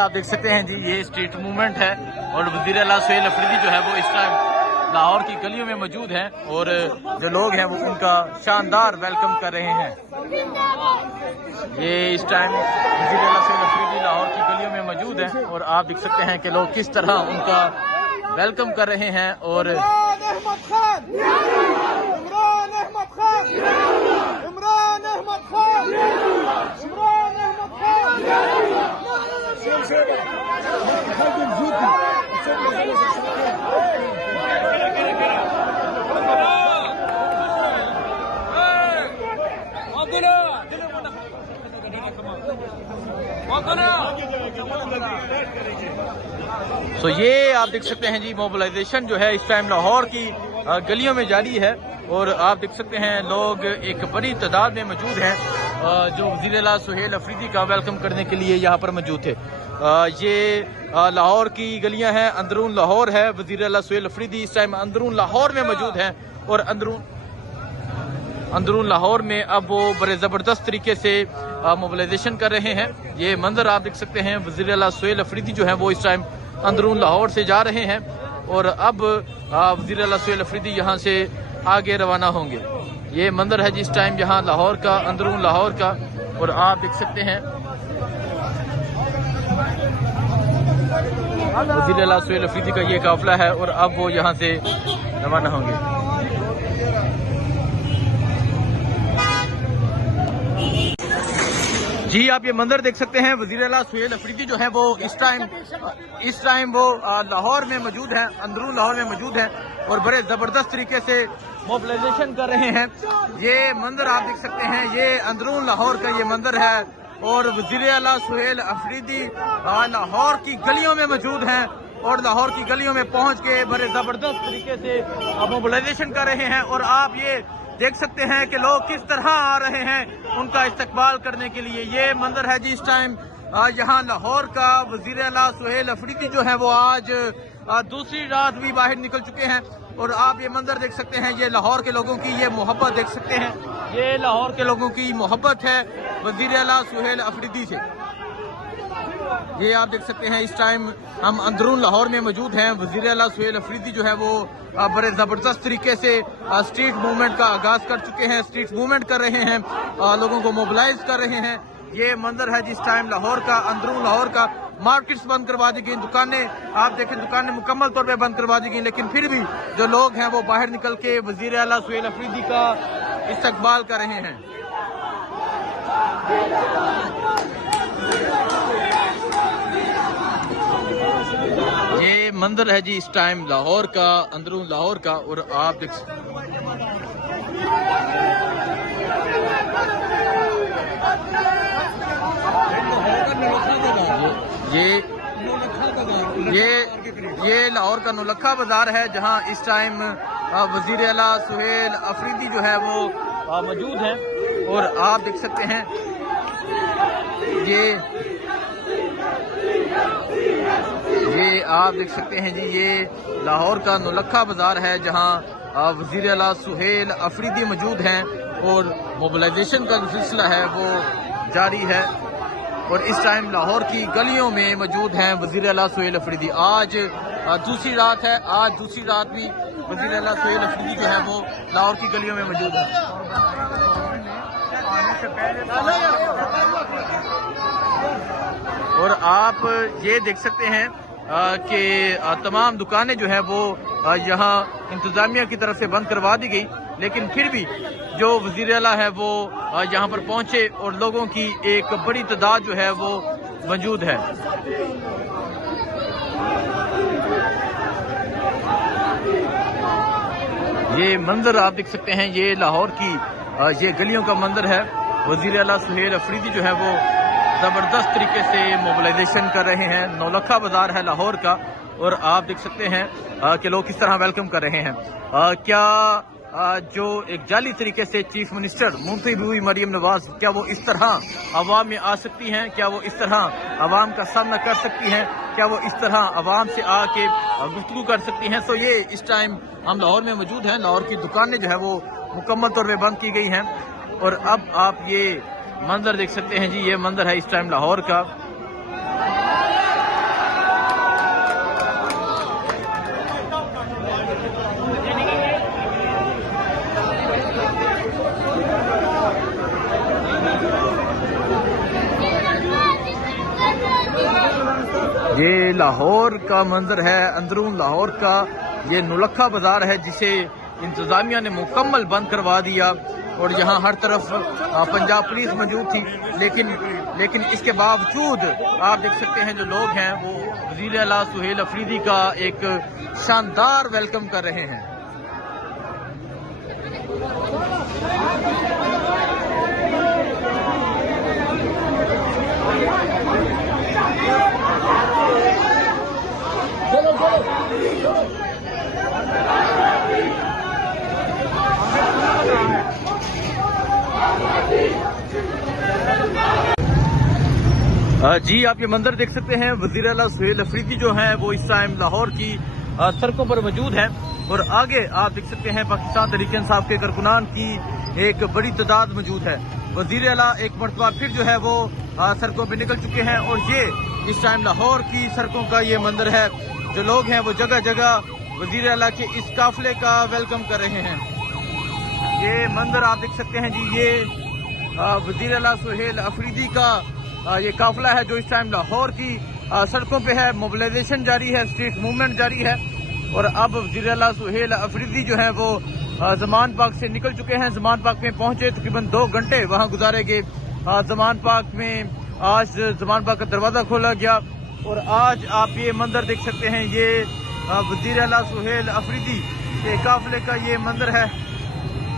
आप देख सकते हैं जी, ये स्ट्रीट मूवमेंट है और वज़ीर आला सुहेल अफरीदी जो है वो इस टाइम लाहौर की गलियों में मौजूद हैं और जो लोग हैं वो उनका शानदार वेलकम कर रहे हैं। ये इस टाइम वज़ीर आला सुहेल अफरीदी लाहौर की गलियों में मौजूद हैं और आप देख सकते हैं कि लोग किस तरह उनका वेलकम कर रहे हैं। और तो ये आप देख सकते हैं जी, मोबिलाइजेशन जो है इस टाइम लाहौर की गलियों में जारी है और आप देख सकते हैं लोग एक बड़ी तादाद में मौजूद हैं जो वज़ीर आला सुहेल अफरीदी का वेलकम करने के लिए यहाँ पर मौजूद थे। ये लाहौर की गलियां हैं, अंदरून लाहौर है। वज़ीर आला सुहेल अफरीदी इस टाइम अंदरून लाहौर में मौजूद हैं और अंदरून लाहौर में अब वो बड़े ज़बरदस्त तरीके से मोबिलाइजेशन कर रहे हैं। ये मंजर आप देख सकते हैं, वज़ीर आला सुहेल अफरीदी जो है वो इस टाइम अंदरून लाहौर से जा रहे हैं और अब वज़ीर आला सुहेल अफरीदी यहाँ से आगे रवाना होंगे। ये मंजर है जिस टाइम यहाँ लाहौर का, अंदरून लाहौर का, और आप देख सकते हैं वज़ीर आला सुहेल अफरीदी का ये काफिला है और अब वो यहाँ से रवाना होंगे। जी आप ये मंजर देख सकते हैं, वज़ीर आला सुहेल अफरीदी जो है वो इस टाइम वो लाहौर में मौजूद हैं, अंदरून लाहौर में मौजूद हैं और बड़े ज़बरदस्त तरीके से मोबिलाइजेशन कर रहे हैं। ये मंजर आप देख सकते हैं, ये अंदरून लाहौर का ये मंजर है और वज़ीर आला सुहेल अफरीदी लाहौर की गलियों में मौजूद हैं और लाहौर की गलियों में पहुंच के बड़े ज़बरदस्त तरीके से मोबिलाइजेशन कर रहे हैं। और आप ये देख सकते हैं कि लोग किस तरह आ रहे हैं उनका इस्तकबाल करने के लिए। ये मंजर है जी इस टाइम यहाँ लाहौर का। वज़ीर आला सुहेल अफरीदी जो है वो आज दूसरी रात भी बाहर निकल चुके हैं और आप ये मंजर देख सकते हैं, ये लाहौर के लोगों की ये मोहब्बत देख सकते हैं, ये लाहौर के लोगों की मोहब्बत है वज़ीर आला सुहेल अफरीदी से। ये आप देख सकते हैं, इस टाइम हम अंदरून लाहौर में मौजूद हैं। वज़ीर आला सुहेल अफरीदी जो है वो बड़े ज़बरदस्त तरीके से स्ट्रीट मूवमेंट का आगाज कर चुके हैं, स्ट्रीट मूवमेंट कर रहे हैं, लोगों को मोबिलाइज कर रहे हैं। ये मंजर है जिस टाइम लाहौर का, अंदरून लाहौर का। मार्केट्स बंद करवा दी गई, दुकानें आप देखें, दुकानें मुकम्मल तौर पे बंद करवा दी गई, लेकिन फिर भी जो लोग हैं वो बाहर निकल के वज़ीर आला सुहेल अफरीदी का इस्तकबाल कर रहे हैं। ये मंजर है जी इस टाइम लाहौर का, अंदरून लाहौर का, और आप देख ये लाहौर का नौलखा बाजार है जहां इस टाइम वज़ीर आला सुहेल अफरीदी जो है वो मौजूद हैं और आप देख सकते हैं ये आप देख सकते हैं जी, ये लाहौर का नौलखा बाजार है जहां वज़ीर आला सुहेल अफरीदी मौजूद हैं और मोबिलाइजेशन का जो सिलसिला है वो जारी है और इस टाइम लाहौर की गलियों में मौजूद हैं वज़ीर आला सुहेल अफरीदी। आज दूसरी रात है, आज दूसरी रात भी वज़ीर आला सुहेल अफरीदी जो है वो लाहौर की गलियों में मौजूद है। और आप ये देख सकते हैं कि तमाम दुकानें जो हैं वो यहाँ इंतज़ामिया की तरफ से बंद करवा दी गई, लेकिन फिर भी जो वज़ीर आला है वो यहाँ पर पहुँचे और लोगों की एक बड़ी तादाद जो है वो मौजूद है। ये मंजर आप देख सकते हैं, ये लाहौर की ये गलियों का मंजर है। वज़ीर आला सुहेल अफरीदी जो है वो ज़बरदस्त तरीके से मोबिलाइजेशन कर रहे हैं। नौलखा बाजार है लाहौर का और आप देख सकते हैं कि लोग किस तरह वेलकम कर रहे हैं। क्या जो एक जाली तरीके से चीफ मिनिस्टर मुंतखब हुई मरियम नवाज, क्या वो इस तरह अवाम में आ सकती हैं? क्या वो इस तरह अवाम का सामना कर सकती हैं? क्या वो इस तरह अवाम से आके गुफ्तगू कर सकती हैं? तो ये इस टाइम हम लाहौर में मौजूद हैं। लाहौर की दुकानें जो है वो मुकम्मल तौर पर बंद की गई हैं और अब आप ये मंजर देख सकते हैं जी, ये मंजर है इस टाइम लाहौर का। ये लाहौर का मंजर है, अंदरून लाहौर का ये नुलखा बाजार है जिसे इंतजामिया ने मुकम्मल बंद करवा दिया और यहाँ हर तरफ पंजाब पुलिस मौजूद थी, लेकिन इसके बावजूद आप देख सकते हैं जो लोग हैं वो वज़ीर आला सुहेल अफरीदी का एक शानदार वेलकम कर रहे हैं। जी आप ये मंदिर देख सकते हैं, वज़ीर आला सुहेल अफरीदी जो हैं वो इस टाइम लाहौर की सड़कों पर मौजूद हैं और आगे आप देख सकते हैं पाकिस्तान तहरीक इंसाफ के कारकुनान की एक बड़ी तादाद मौजूद है। वज़ीर आला एक मरतबा फिर जो है वो सड़कों पर निकल चुके हैं और ये इस टाइम लाहौर की सड़कों का ये मंदिर है। जो लोग हैं वो जगह जगह वज़ीर आला के इस काफिले का वेलकम कर रहे हैं। ये मंदिर आप देख सकते हैं जी, ये वज़ीर आला सुहेल अफरीदी का ये काफिला है जो इस टाइम लाहौर की सड़कों पे है। मोबिलाइजेशन जारी है, स्ट्रीट मूवमेंट जारी है और अब वज़ीर आला सुहेल अफरीदी जो है वो ज़मान पार्क से निकल चुके हैं। ज़मान पार्क में पहुंचे, तकरीबन 2 घंटे वहां गुजारेंगे। ज़मान पार्क में आज ज़मान पार्क का दरवाज़ा खोला गया और आज आप ये मंदिर देख सकते हैं, ये वज़ीर आला सुहेल अफरीदी के काफिले का ये मंदिर है।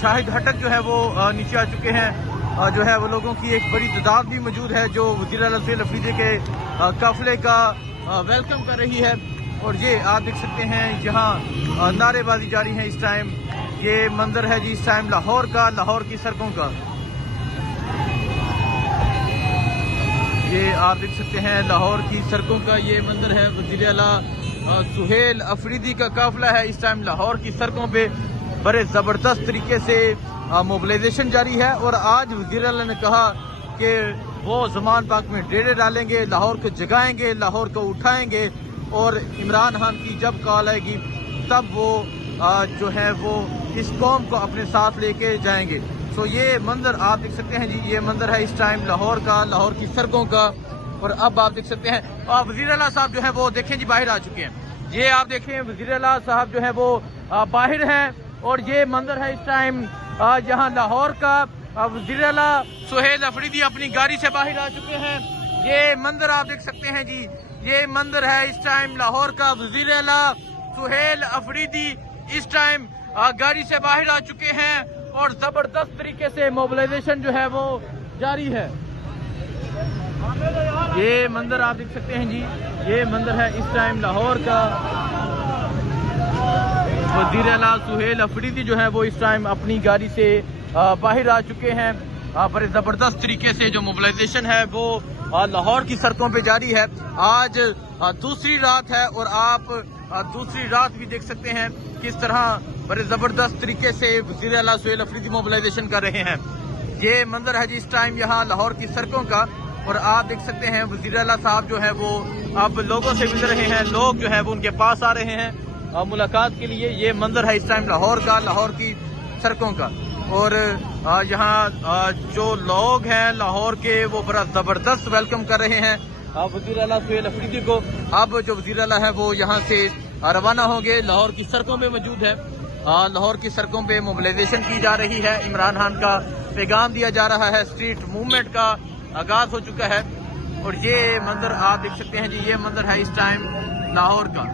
शाहिद हटक जो है वो नीचे आ चुके हैं, जो है वो लोगों की एक बड़ी तादाद भी मौजूद है जो वज़ीर आला सुहेल अफरीदी के काफिले का वेलकम कर रही है। और ये आप देख सकते हैं यहाँ नारेबाजी जारी है इस टाइम। ये मंदिर है जी इस टाइम लाहौर का, लाहौर की सड़कों का। ये आप देख सकते हैं लाहौर की सड़कों का ये मंदिर है। वज़ीर आला सुहेल अफरीदी का काफिला है इस टाइम लाहौर की सड़कों पे। बड़े ज़बरदस्त तरीके से मोबिलाइजेशन जारी है और आज वज़ीर आला ने कहा कि वो ज़मान पार्क में डेरे डालेंगे, लाहौर को जगाएंगे, लाहौर को उठाएंगे और इमरान खान की जब कॉल आएगी तब वो जो है वो इस कौम को अपने साथ लेके जाएंगे। तो ये मंदिर आप देख सकते हैं जी, ये मंदिर है इस टाइम लाहौर का, लाहौर की सड़कों का। और अब आप देख सकते हैं वज़ीर आला साहब जो है वो देखें जी बाहर आ चुके हैं। ये आप देखें वज़ीर आला साहब जो है वो बाहर हैं और ये मंदिर है इस टाइम जहां लाहौर का। वज़ीर आला सुहेल अफरीदी अपनी गाड़ी से बाहर आ चुके हैं। ये मंदिर आप देख सकते हैं जी, ये मंदिर है इस टाइम लाहौर का। वज़ीर आला सुहेल अफरीदी इस टाइम गाड़ी से बाहर आ चुके हैं और जबरदस्त तरीके से मोबिलाइजेशन जो है वो जारी है। ये मंदिर आप देख सकते हैं जी, ये मंदिर है इस टाइम लाहौर का। वज़ीर आला सुहेल अफरीदी जो है वो इस टाइम अपनी गाड़ी से बाहर आ चुके हैं। बड़े ज़बरदस्त तरीके से जो मोबिलाइजेशन है वो लाहौर की सड़कों पे जारी है। आज दूसरी रात है और आप दूसरी रात भी देख सकते हैं किस तरह बड़े ज़बरदस्त तरीके से वज़ीर आला सुहेल अफरीदी मोबिलाइजेशन कर रहे हैं। ये मंदिर है जी इस टाइम यहाँ लाहौर की सड़कों का और आप देख सकते हैं वज़ीर आला साहब जो है वो अब लोगों से मिल रहे हैं, लोग जो है वो उनके पास आ रहे हैं मुलाकात के लिए। ये मंदिर है इस टाइम लाहौर का, लाहौर की सड़कों का। और यहाँ जो लोग हैं लाहौर के वो बड़ा ज़बरदस्त वेलकम कर रहे हैं वज़ीर आला सुहेल अफरीदी को। अब जो वज़ीर आला है वो यहाँ से रवाना होंगे, लाहौर की सड़कों में मौजूद है। लाहौर की सड़कों पे मोबिलाइजेशन की जा रही है, इमरान खान का पैगाम दिया जा रहा है, स्ट्रीट मूवमेंट का आगाज हो चुका है। और ये मंदिर आप देख सकते हैं जी, ये मंदिर है इस टाइम लाहौर का।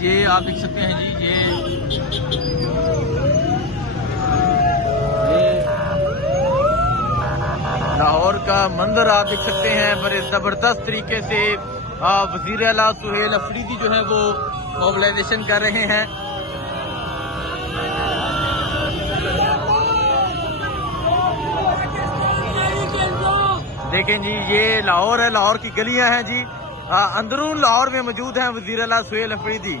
ये आप देख सकते हैं जी, ये लाहौर का मंदिर आप देख सकते हैं। बड़े जबरदस्त तरीके से वज़ीर आला सुहेल अफरीदी जो है वो मोबिलाइजेशन कर रहे हैं। देखें जी, ये लाहौर है, लाहौर की गलियां हैं जी। अंदरून लाहौर में मौजूद हैं वज़ीर आला सुहेल अफरीदी।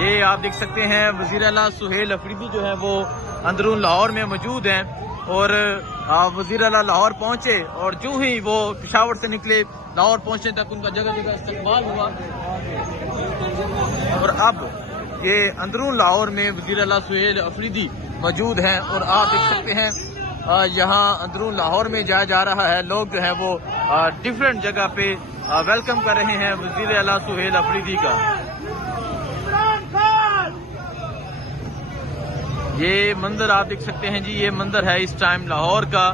ये आप देख सकते हैं वज़ीर आला सुहेल अफरीदी जो है वो अंदरून लाहौर में मौजूद हैं। और वज़ीर आला लाहौर पहुंचे और जो ही वो पेशावर से निकले, लाहौर पहुंचने तक उनका जगह जगह इस्तकबाल हुआ। और अब ये अंदरून लाहौर में वज़ीर आला सुहेल अफरीदी मौजूद हैं और आप देख सकते हैं यहाँ अंदरून लाहौर में जाया जा रहा है। लोग जो है वो डिफरेंट जगह पे वेलकम कर रहे हैं वज़ीर आला सुहेल अफरीदी का। ये मंजर आप देख सकते हैं जी, ये मंजर है इस टाइम लाहौर का।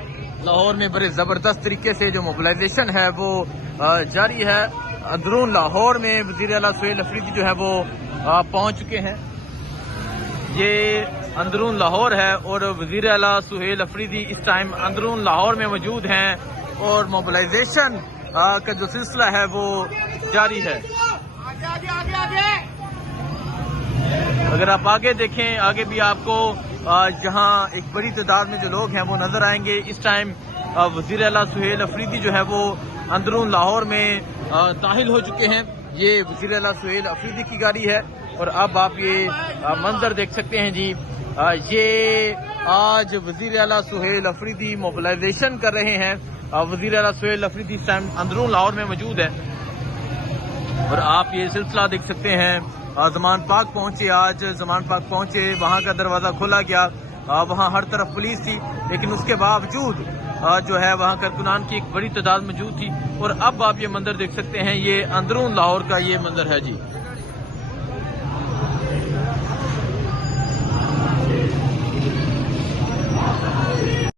लाहौर में बड़े ज़बरदस्त तरीके से जो मोबिलाइजेशन है वो जारी है। अंदरून लाहौर में वज़ीर आला सुहेल अफरीदी जो है वो पहुंच चुके हैं। ये अंदरून लाहौर है और वज़ीर आला सुहेल अफरीदी इस टाइम अंदरून लाहौर में मौजूद हैं और मोबिलाइजेशन का जो सिलसिला है वो जारी है। अगर आप आगे देखें, आगे भी आपको यहाँ एक बड़ी तादाद में जो लोग हैं वो नजर आएंगे। इस टाइम वज़ीर आला सुहेल अफरीदी जो है वो अंदरून लाहौर में दाखिल हो चुके हैं। ये वज़ीर आला सुहेल अफरीदी की गाड़ी है और अब आप ये मंजर देख सकते हैं जी। ये आज वज़ीर आला सुहेल अफरीदी मोबिलाइजेशन कर रहे हैं। वज़ीर आला सुहेल अफरीदी इस टाइम अंदरून लाहौर में मौजूद है और आप ये सिलसिला देख सकते हैं। ज़मान पार्क पहुंचे, आज ज़मान पार्क पहुंचे, वहां का दरवाज़ा खोला गया। वहां हर तरफ पुलिस थी, लेकिन उसके बावजूद जो है वहां कारकुनान की एक बड़ी तादाद मौजूद थी। और अब आप ये मंजर देख सकते हैं, ये अंदरून लाहौर का ये मंजर है जी।